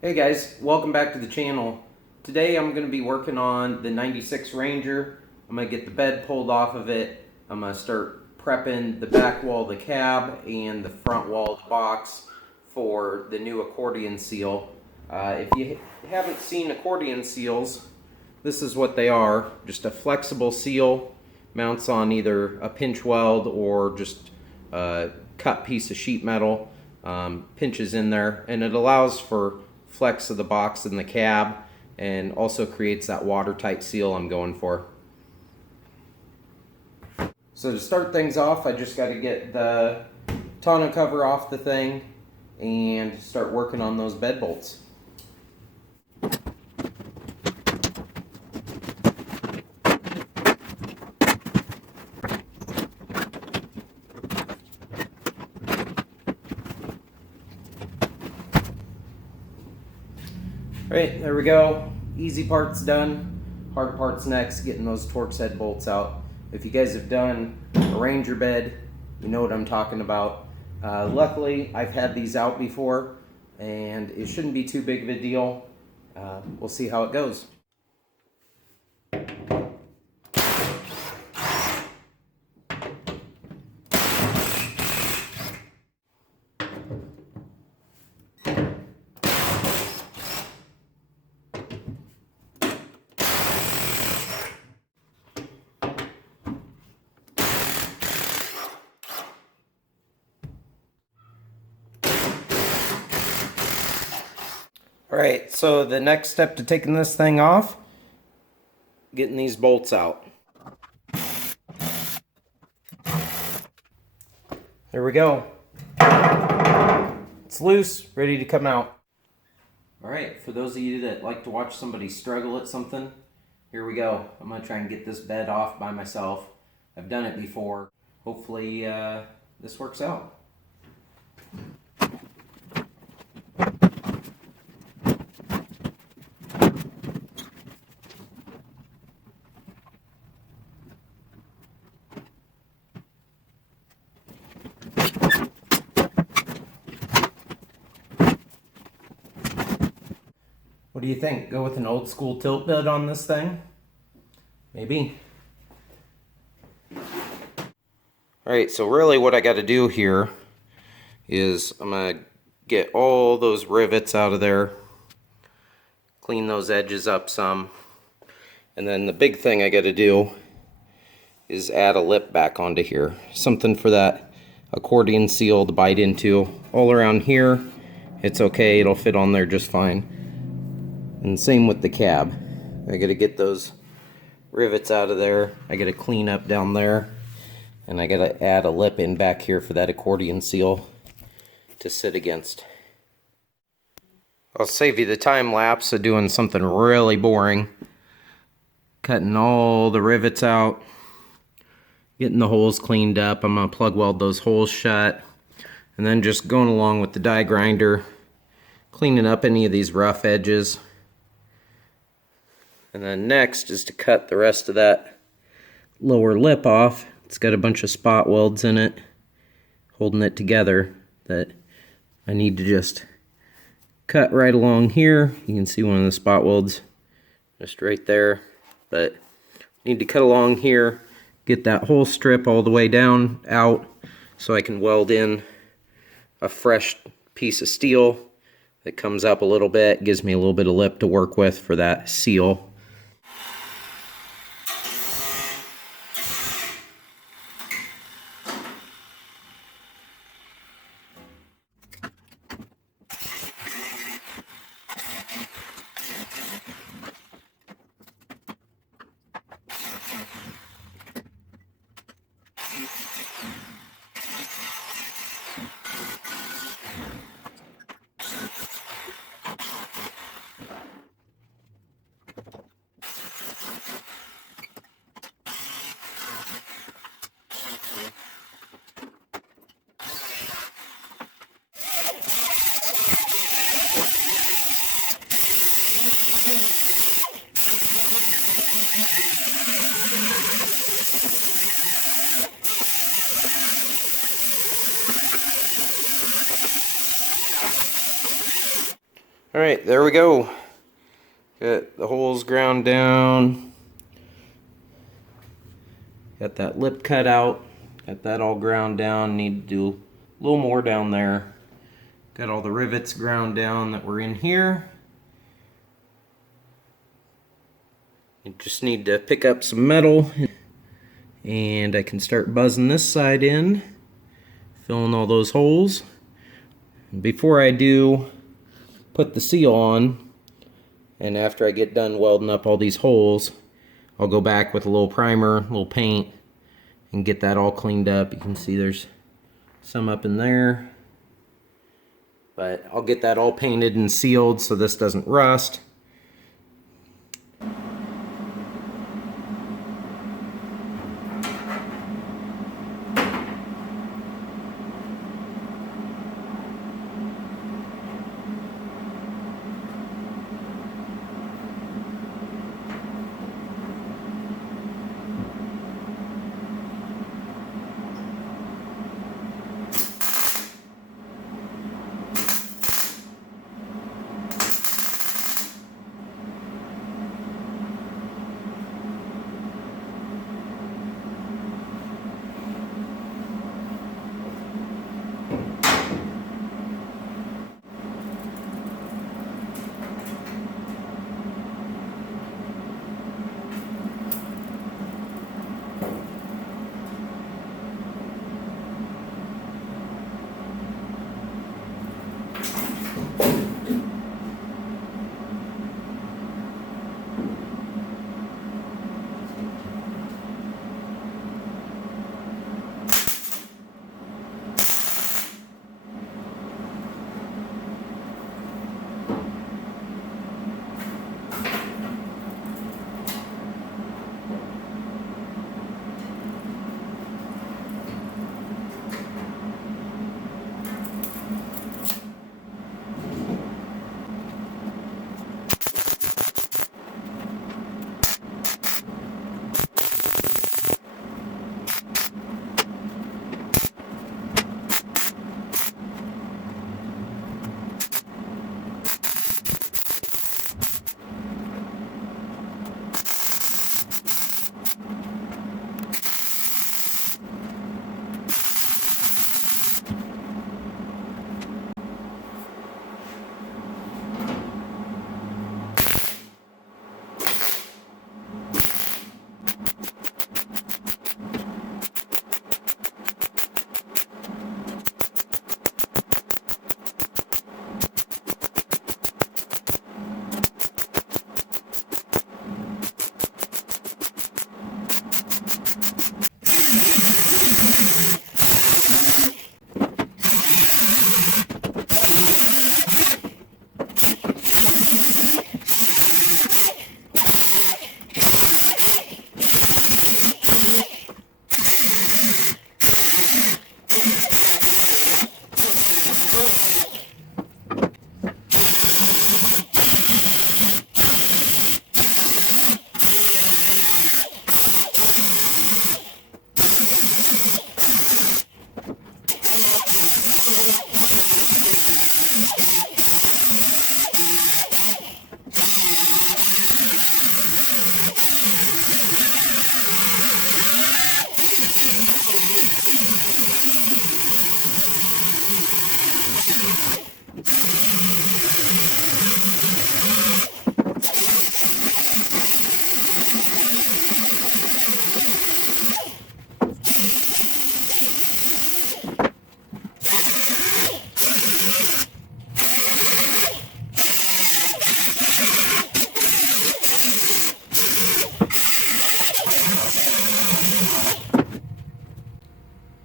Hey guys, welcome back to the channel. Today I'm going to be working on the 96 Ranger. I'm going to get the bed pulled off of it. I'm going to start prepping the back wall of the cab and the front wall of the box for the new accordion seal. If you haven't seen accordion seals, this is what they are. Just a flexible seal, mounts on either a pinch weld or just a cut piece of sheet metal, pinches in there, and it allows for flex of the box in the cab and also creates that watertight seal I'm going for. So to start things off, I just got to get the tonneau cover off the thing and start working on those bed bolts. Alright, there we go. Easy part's done. Hard part's next, getting those Torx head bolts out. If you guys have done a Ranger bed, you know what I'm talking about. Luckily, I've had these out before, and it shouldn't be too big of a deal. We'll see how it goes. Alright, so the next step to taking this thing off, getting these bolts out. There we go. It's loose, ready to come out. Alright, for those of you that like to watch somebody struggle at something, here we go. I'm going to try and get this bed off by myself. I've done it before. Hopefully this works out. What do you think? Go with an old school tilt bed on this thing? Maybe. Alright, so really what I got to do here is I'm going to get all those rivets out of there, clean those edges up some, and then the big thing I got to do is add a lip back onto here. Something for that accordion seal to bite into. All around here, it's okay, it'll fit on there just fine. And same with the cab. I gotta get those rivets out of there. I gotta clean up down there. And I gotta add a lip in back here for that accordion seal to sit against. I'll save you the time lapse of doing something really boring. Cutting all the rivets out. Getting the holes cleaned up. I'm gonna plug weld those holes shut. And then just going along with the die grinder. Cleaning up any of these rough edges. And then next is to cut the rest of that lower lip off. It's got a bunch of spot welds in it, holding it together, that I need to just cut right along here. You can see one of the spot welds just right there, but need to cut along here, get that whole strip all the way down, out, so I can weld in a fresh piece of steel that comes up a little bit, gives me a little bit of lip to work with for that seal. Alright, there we go. Got the holes ground down. Got that lip cut out. Got that all ground down. Need to do a little more down there. Got all the rivets ground down that were in here. I just need to pick up some metal and I can start buzzing this side in, filling all those holes. Before I do put the seal on, and after I get done welding up all these holes, I'll go back with a little primer, a little paint, and get that all cleaned up. You can see there's some up in there, but I'll get that all painted and sealed so this doesn't rust.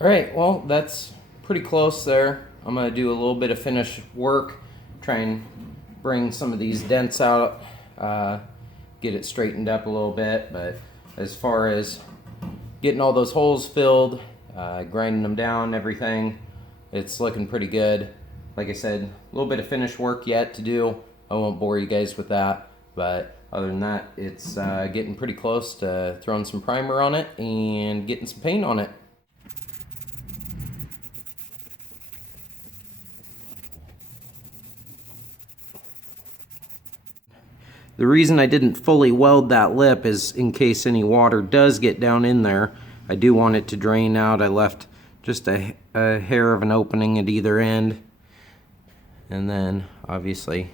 Alright, well, that's pretty close there. I'm going to do a little bit of finish work, try and bring some of these dents out, get it straightened up a little bit. But as far as getting all those holes filled, grinding them down, everything, it's looking pretty good. Like I said, a little bit of finish work yet to do. I won't bore you guys with that, but other than that, it's getting pretty close to throwing some primer on it and getting some paint on it. The reason I didn't fully weld that lip is in case any water does get down in there. I do want it to drain out. I left just a hair of an opening at either end. And then obviously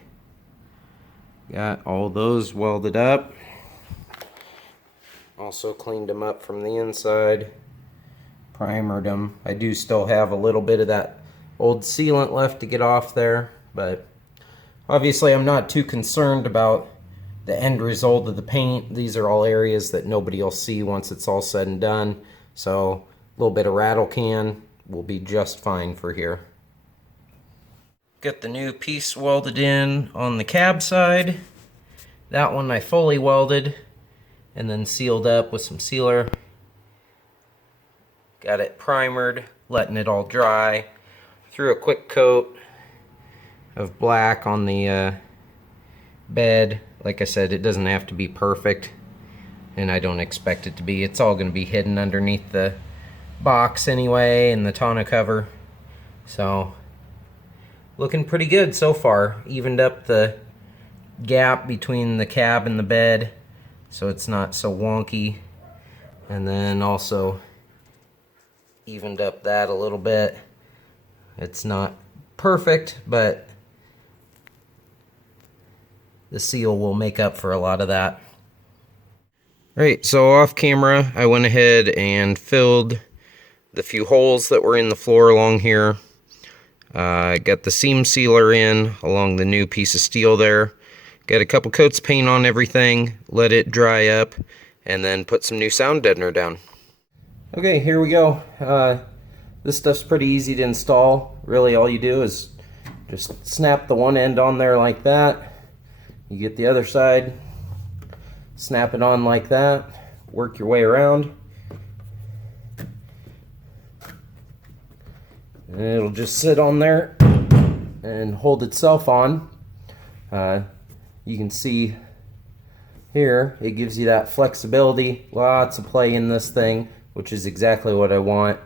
got all those welded up. Also cleaned them up from the inside. Primered them. I do still have a little bit of that old sealant left to get off there, but obviously I'm not too concerned about the end result of the paint. These are all areas that nobody will see once it's all said and done, so a little bit of rattle can will be just fine for here. Got the new piece welded in on the cab side. That one I fully welded and then sealed up with some sealer. Got it primered, letting it all dry. Threw a quick coat of black on the bed. Like I said, it doesn't have to be perfect, and I don't expect it to be. It's all going to be hidden underneath the box anyway and the tonneau cover. So, looking pretty good so far. Evened up the gap between the cab and the bed so it's not so wonky. And then also evened up that a little bit. It's not perfect, but the seal will make up for a lot of that. Alright, so off camera I went ahead and filled the few holes that were in the floor along here. Got the seam sealer in along the new piece of steel there. Got a couple coats of paint on everything, let it dry up, and then put some new sound deadener down. Okay, here we go. This stuff's pretty easy to install. Really all you do is just snap the one end on there like that. You get the other side, snap it on like that, work your way around, and it'll just sit on there and hold itself on. You can see here it gives you that flexibility, lots of play in this thing, which is exactly what I want.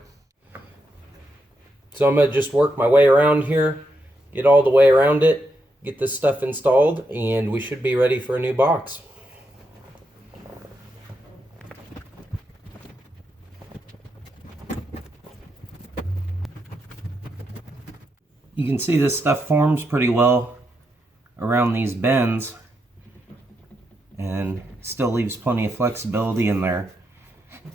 So I'm going to just work my way around here, get all the way around it, get this stuff installed, and we should be ready for a new box. You can see this stuff forms pretty well around these bends and still leaves plenty of flexibility in there.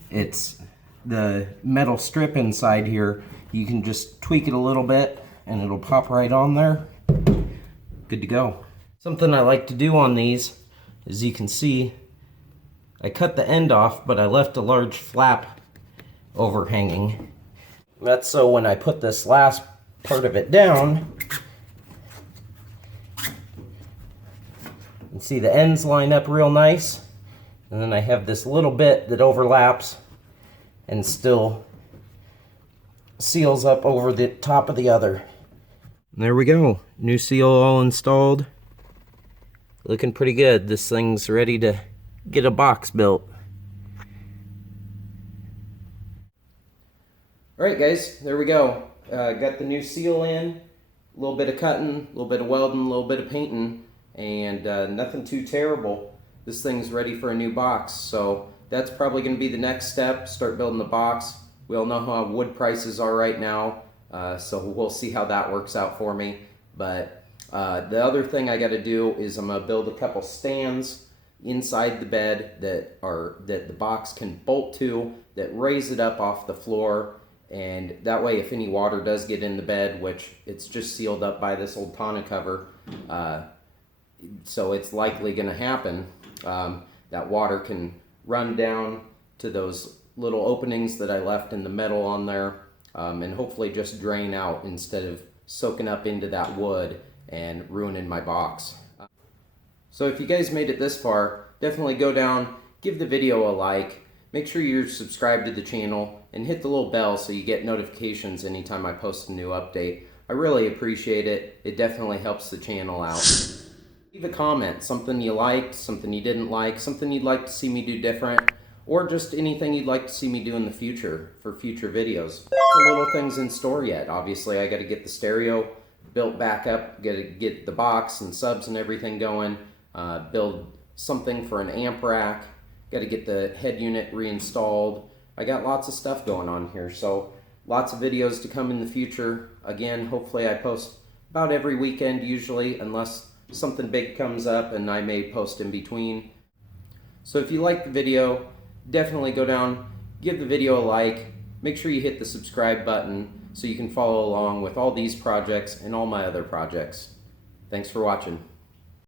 It's the metal strip inside here. You can just tweak it a little bit and it'll pop right on there. Good to go. Something I like to do on these is, you can see I cut the end off, but I left a large flap overhanging. That's so when I put this last part of it down, you can see the ends line up real nice, and then I have this little bit that overlaps and still seals up over the top of the other. There we go, new seal all installed. Looking pretty good. This thing's ready to get a box built. Alright guys, there we go. Got the new seal in, a little bit of cutting, a little bit of welding, a little bit of painting, and nothing too terrible. This thing's ready for a new box, so that's probably going to be the next step, start building the box. We all know how wood prices are right now, so we'll see how that works out for me. But the other thing I got to do is I'm going to build a couple stands inside the bed that the box can bolt to, that raise it up off the floor, and that way if any water does get in the bed, which it's just sealed up by this old tonneau cover, so it's likely going to happen, that water can run down to those little openings that I left in the metal on there, and hopefully just drain out instead of soaking up into that wood and ruining my box. So if you guys made it this far, definitely go down, give the video a like, make sure you're subscribed to the channel, and hit the little bell so you get notifications anytime I post a new update. I really appreciate it. It definitely helps the channel out. Leave a comment, something you liked, something you didn't like, something you'd like to see me do different, or just anything you'd like to see me do in the future for future videos. The little things in store yet. Obviously I got to get the stereo built back up, get the box and subs and everything going. build something for an amp rack, got to get the head unit reinstalled. I got lots of stuff going on here, so lots of videos to come in the future. Again, hopefully I post about every weekend usually, unless something big comes up and I may post in between. So if you like the video, definitely go down, give the video a like, make sure you hit the subscribe button so you can follow along with all these projects and all my other projects. Thanks for watching.